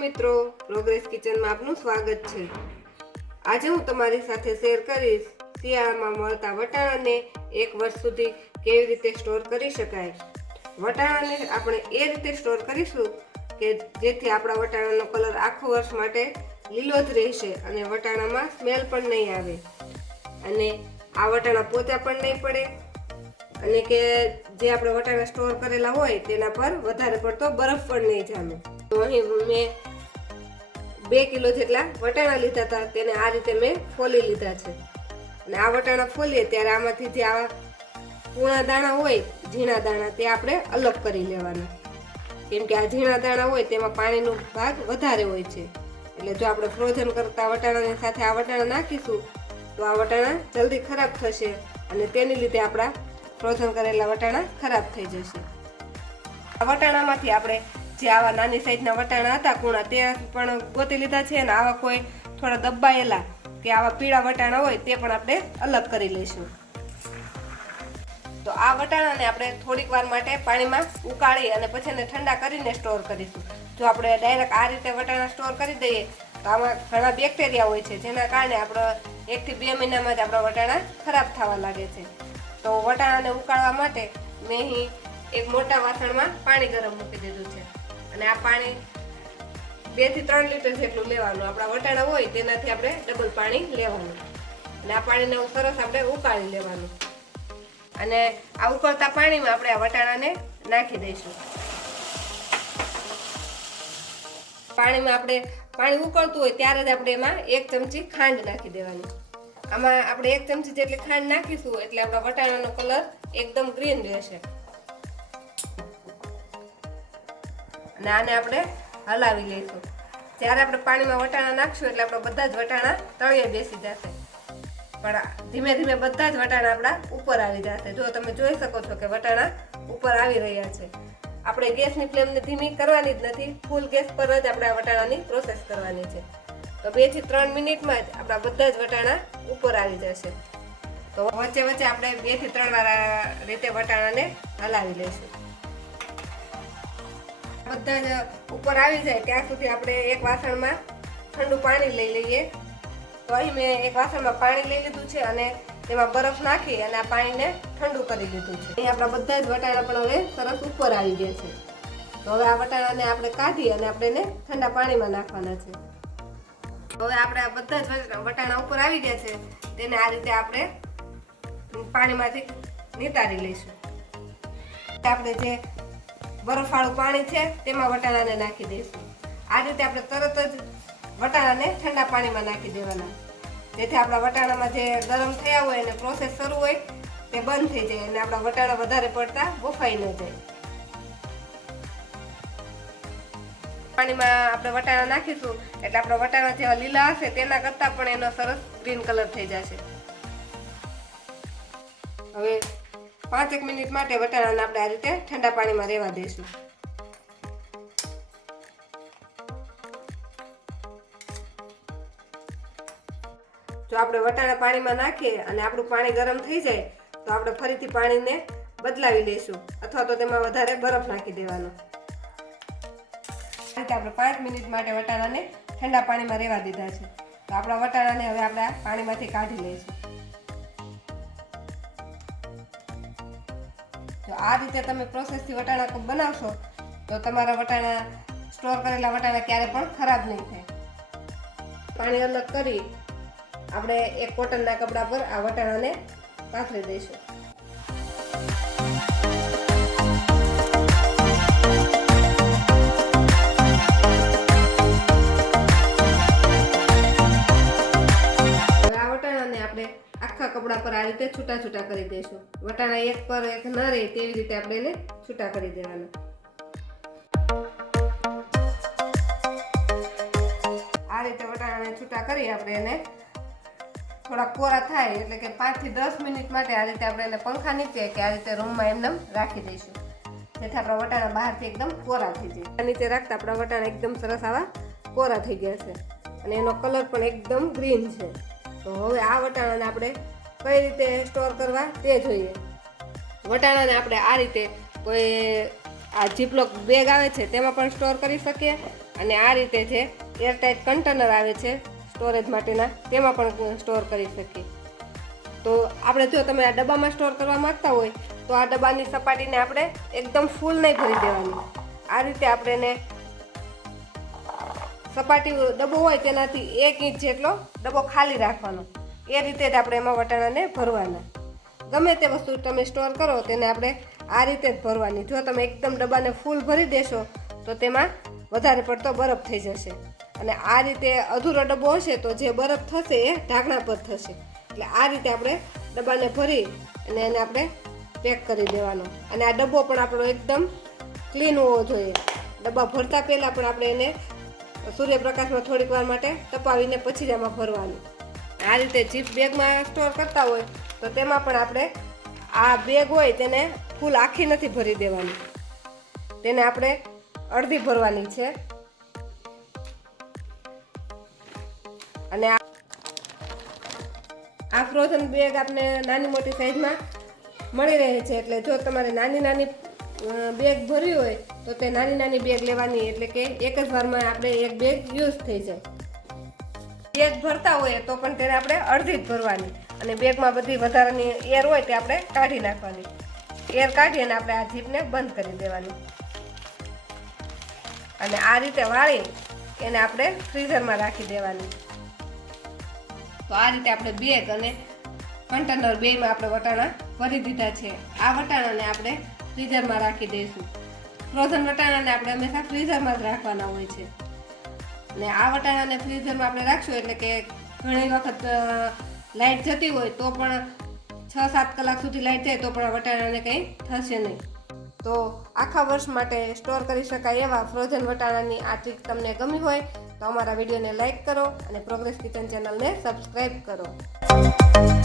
મિત્રો, પ્રોગ્રેસ કિચનમાં આપનું સ્વાગત છે। આજે હું તમારી સાથે શેર કરીશ શિયાળામાં મળતા વટાણાને 1 વર્ષ સુધી કેવી રીતે સ્ટોર કરી શકાય। વટાણાને આપણે એ રીતે સ્ટોર કરીશું કે જેથી આપણા વટાણાનો કલર આખું વર્ષ માટે લીલો જ રહેશે અને વટાણામાં સ્મેલ પણ નહીં આવે અને આ વટાણા પોચા પણ નહીં પડે અને કે જે આપણે વટાણા સ્ટોર કરેલા હોય તેના પર વધારે પડતો બરફ પણ નહીં જામે। તો અહીં મેં 2 કિલો જેટલા વટાણા લીધા હતા, તેને આ રીતે મેં ફોલી લીધા છે અને આ વટાણા ફોલીએ ત્યારે આમાંથી જે આવા પૂણા દાણા હોય, ઝીણા દાણા, તે આપણે અલગ કરી લેવાના, કેમ કે આ ઝીણા દાણા હોય તેમાં પાણીનો ભાગ વધારે હોય છે। એટલે જો આપણે ફ્રોઝન કરતા વટાણાની સાથે આ વટાણા નાખીશું તો આ વટાણા જલ્દી ખરાબ થશે અને તેની લીધે આપણા ફ્રોઝન કરેલા વટાણા ખરાબ થઈ જશે। આ વટાણામાંથી આપણે જે આવા નાની સાઈઝના વટાણા હતા કૂણા તે પણ ગોતી લીધા છે અને આવા કોઈ થોડા દબાયેલા કે આવા પીળા વટાણા હોય તે પણ આપણે અલગ કરી લઈશું। તો આ વટાણાને આપણે થોડીક વાર માટે પાણીમાં ઉકાળી અને પછી એને ઠંડા કરીને સ્ટોર કરીશું। જો આપણે ડાયરેક્ટ આ રીતે વટાણા સ્ટોર કરી દઈએ તો આમાં ઘણા બેક્ટેરિયા હોય છે, જેના કારણે આપણે 1 થી 2 મહિનામાં જ આપણા વટાણા ખરાબ થવા લાગે છે। તો વટાણાને ઉકાળવા માટે મેં અહીં એક મોટા વાસણમાં પાણી ગરમ મૂકી દીધું છે અને આ પાણી 2 થી 3 લીટર જેટલું લેવાનું। આપણા વટાણા હોય તેનાથી આપણે ડબલ પાણી લેવાનું અને આ પાણીને સરસ આપણે ઉકાળી લેવાનું અને આ ઉકળતા પાણીમાં આપણે આ વટાણાને નાખી દઈશું। પાણીમાં આપણે પાણી ઉકળતું હોય ત્યારે જ આપણે એમાં 1 ચમચી ખાંડ નાખી દેવાની। આમાં આપણે 1 ચમચી જેટલી ખાંડ નાખીશું એટલે આપણા વટાણાનો કલર એકદમ ગ્રીન રહેશે અને આને આપણે હલાવી લઈશું। જ્યારે આપણે પાણીમાં વટાણા નાખશું એટલે આપણા બધા જ વટાણા તળિયે બેસી જશે, પણ ધીમે ધીમે બધા જ વટાણા આપણા ઉપર આવી જશે। જો તમે જોઈ શકો છો કે વટાણા ઉપર આવી રહ્યા છે। આપણે ગેસની ફ્લેમને ધીમી કરવાની જ નથી, ફૂલ ગેસ પર જ આપણે આ વટાણાની પ્રોસેસ કરવાની છે। તો 2 થી 3 મિનિટમાં જ આપણા બધા જ વટાણા ઉપર આવી જશે। તો વચ્ચે વચ્ચે આપણે 2 થી 3 વાર આ રીતે વટાણાને હલાવી લઈશું। બધા જ ઉપર આવી જાય ત્યાં સુધી આપણે એક વાસણમાં ઠંડુ પાણી લઈ લઈએ। તો અહીં મેં એક વાસણમાં પાણી લઈ લીધું છે અને તેમાં બરફ નાખી અને આ પાણીને ઠંડુ કરી લીધું છે। અહીં આપણા બધા જ વટાણા પણ હવે સરસ ઉપર આવી ગયા છે। તો હવે આ વટાણાને આપણે કાઢી અને આપણે એને ઠંડા પાણીમાં નાખવાના છે। હવે આપણે આ બધા જ વટાણા ઉપર આવી ગયા છે, તેને આ રીતે આપણે પાણીમાંથી નિતારી લઈશું। આપણે જે બરફવાળું પાણી છે તેમાં વટાણાને નાખી દઈશું। આ રીતે આપણે તરત જ વટાણાને ઠંડા પાણીમાં નાખી દેવાના, જેથી આપણા વટાણામાં જે ગરમ થયા હોય અને પ્રોસેસ શરૂ હોય તે બંધ થઈ જાય અને આપણા વટાણા વધારે પડતા બફાઈ ન જાય। પાણીમાં આપણે વટાણા નાખીશું એટલે આપણા વટાણા જેવા લીલા હશે તેના કરતાં પણ એનો સરસ ગ્રીન કલર થઈ જશે। હવે 5 મિનિટ માટે વટાણાને આપણે આ રીતે ઠંડા પાણીમાં રહેવા દઈશું। જો આપણે વટાણા પાણીમાં નાખીએ અને આપણું પાણી ગરમ થઈ જાય તો આપણે ફરીથી પાણીને બદલાવી લઈશું અથવા તો તેમાં વધારે બરફ નાખી દેવાનો। આ રીતે આપણે 5 મિનિટ માટે વટાણાને ઠંડા પાણીમાં રહેવા દીધા છે। તો આપણા વટાણાને હવે આપણે પાણીમાંથી કાઢી લઈશું। જો આ રીતે તમે પ્રોસેસથી વટાણા બનાવશો તો તમારા વટાણા સ્ટોર કરેલા વટાણા ક્યારે પણ ખરાબ નહીં થાય। પાણી અલગ કરી આપણે એક કોટનના કપડા પર આ વટાણાને પાથરી દઈશું। હવે આ વટાણાને આપણે આખા કપડા પર આ રીતે છૂટા છૂટા કરી દઈશું। વટાણા એક પર એક ન રહે તેવી રીતે આપણે એને છૂટા કરી દેવાના। આ રીતે વટાણાને છૂટા કરી આપણે એને થોડા કોરા થાય એટલે કે 5 થી 10 મિનિટ માટે આ રીતે આપણે એને પંખા નીચે કે આ રીતે રૂમમાં એમને રાખી દઈશું, જેથી આપણા વટાણા બહારથી એકદમ કોરા થઈ જાય। નીચે રાખતા આપણા વટાણા એકદમ સરસ આવા કોરા થઈ ગયા છે અને એનો કલર પણ એકદમ ગ્રીન છે। તો હવે આ વટાણાને આપણે કઈ રીતે સ્ટોર કરવા તે જોઈએ। વટાણાને આપણે આ રીતે કોઈ આ જીપલોક બેગ આવે છે તેમાં પણ સ્ટોર કરી શકીએ અને આ રીતે જે એરટાઇટ કન્ટેનર આવે છે સ્ટોરેજ માટેના તેમાં પણ સ્ટોર કરી શકીએ. તો આપણે જો તમે આ ડબ્બામાં સ્ટોર કરવા માંગતા હોય તો આ ડબ્બાની સપાટીને આપણે એકદમ ફૂલ નહીં ભરી દેવાની. આ રીતે આપણે એને સપાટી ડબ્બો હોય તેનાથી 1 ઇંચ જેટલો ડબ્બો ખાલી રાખવાનો. એ રીતે જ આપણે એમાં વટાણાને ભરવાના. ગમે તે વસ્તુ તમે સ્ટોર કરો તેને આપણે આ રીતે જ ભરવાની. જો તમે એકદમ ડબ્બાને ફૂલ ભરી દેશો તો તેમાં વધારે પડતો બરફ થઈ જશે, અને આ રીતે અધૂરો ડબ્બો હશે તો જે બરફ થશે એ ઢાંકણા પર થશે. એટલે આ રીતે આપણે ડબ્બાને ભરી અને એને આપણે પેક કરી દેવાનો. અને આ ડબ્બો પણ આપણો એકદમ ક્લીન હોવો જોઈએ. ડબ્બા ભરતા પહેલાં પણ આપણે એને સૂર્યપ્રકાશમાં થોડીક વાર માટે તપાવીને પછી જ આમાં ભરવાનું. આ રીતે જીપ બેગમાં સ્ટોર કરતા હોય તો તેમાં પણ આપણે આ બેગ હોય તેને ફૂલ આખી નથી ભરી દેવાની, તેને આપણે અડધી ભરવાની છે. અને આ ફ્રોઝન બેગ આપણે નાની મોટી સાઈઝમાં મળી રહે છે. એટલે જો તમારે નાની નાની બેગ ભરવી હોય તો તે નાની નાની બેગ લેવાની, એટલે કે એક જ વારમાં આપણે એક બેગ યુઝ થઈ જાય. બેગ ભરતા હોય તો પણ તેને આપણે અડધી જ ભરવાની, અને બેગમાં બધી વધારાની એર હોય તે આપણે કાઢી નાખવાની. એર કાઢી અને આપણે આ જીપને બંધ કરી દેવાની. અને આ રીતે વાળી એને આપણે ફ્રીઝરમાં રાખી દેવાની. તો આ રીતે આપણે બેગ અને કન્ટેનર બેમાં આપણે વટાણા ભરી દીધા છે. આ વટાણાને આપણે ફ્રીઝરમાં રાખી દઈશું. ફ્રોઝન વટાણાને આપણે હંમેશા ફ્રીઝરમાં જ રાખવાના હોય છે. અને આ વટાણાને ફ્રીઝરમાં આપણે રાખશું એટલે કે ઘણી વખત લાઇટ જતી હોય તો પણ 6-7 કલાક સુધી લાઇટ જાય તો પણ વટાણાને કંઈ થશે નહીં. તો આખા વર્ષ માટે સ્ટોર કરી શકાય એવા ફ્રોઝન વટાણાની આ ટ્રીક તમને ગમી હોય તો અમારા વિડીયોને લાઇક કરો અને પ્રોગ્રેસ કિચન ચેનલને સબસ્ક્રાઈબ કરો.